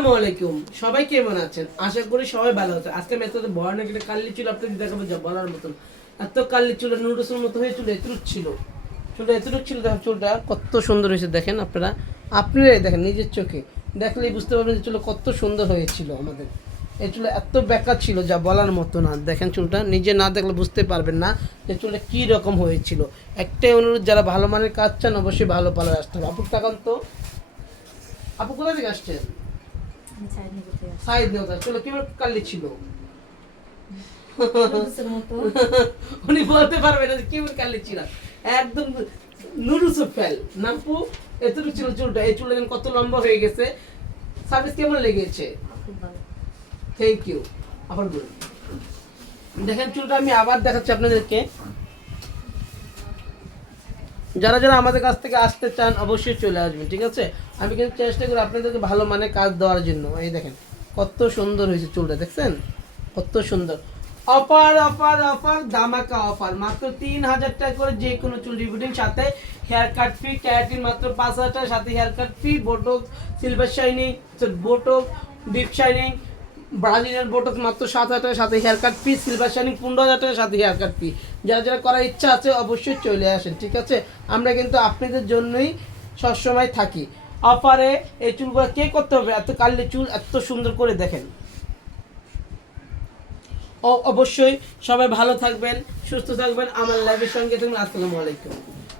আসসালামাইকুম, সবাই কেমন আছেন? আশা করি সবাই ভালো আছে। আজকে আমি এত ভয়ানক একটা কাল্লি চুল আপনাদের দেখাবো, যা বলার মতন। এত কাল্লি চুল নুডলসের মতো হয়ে চুল এতটুক ছিল, দেখেন চুলটা কত সুন্দর হয়েছে। দেখেন আপনারাই দেখেন নিজের চোখে দেখলেই বুঝতে পারবেন যে চুল কত সুন্দর হয়েছিল। আমাদের এই চুল এত বেকার ছিল যা বলার মতো না। দেখেন চুলটা নিজে না দেখলে বুঝতে পারবেন না যে চুলটা কী রকম হয়েছিল। একটাই অনুরোধ, যারা ভালো মানের কাজ চান অবশ্যই ভালো পার্লার আসতে হবে। আপু তাকান তো, আপু কোথা থেকে আসছেন? সাইড নেওয়া চলো কিভাবে কাল্লি ছিল উনি বলতে পারবে না কিভাবে কাল্লি ছিল, একদম নুডলস ফেল নাম্পু এতটুকু ছিল চুলটা। এই চুলটা কত লম্বা হয়ে গেছে। সার্ভিস কেমন লেগেছে? Thank you. আবার বলুন, দেখেন চুলটা আমি আবার দেখাচ্ছি আপনাদেরকে। যারা যারা আমাদের কাছ থেকে আসতে চান অবশ্যই চলে আসবেন, ঠিক আছে? আমি কিন্তু চেষ্টা করি আপনাদেরকে ভালো মানে কাজ দেওয়ার জন্য। এই দেখেন কত সুন্দর হয়েছে চুলটা, দেখছেন কত সুন্দর। অফার অফার অফার ধামাকা অফার, মাত্র 3000 টাকা করে যে কোনো চুল রিবুটিং, সাথে হেয়ার কাট ফি, ক্যারাটিন মাত্র 5000 টাকা, সাথে hair cut fee, botox, silver shining, botox, deep shining, Brazilian botox মাত্র 7000 টাকা, সাথে hair cut fee, silver shining 15000 টাকা, সাথে হেয়ার কাট ফি। যারা যারা করার ইচ্ছা আছে অবশ্যই চলে আসেন, ঠিক আছে? আমরা কিন্তু আপনাদের জন্যই সবসময় থাকি। অফারে এই চুলগুলো কে করতে হবে? এত কাল্লি চুল এত সুন্দর করে দেখেন। অবশ্যই সবাই ভালো থাকবেন, সুস্থ থাকবেন, আমার লাইভের সঙ্গে থাকবেন। আসসালামু আলাইকুম।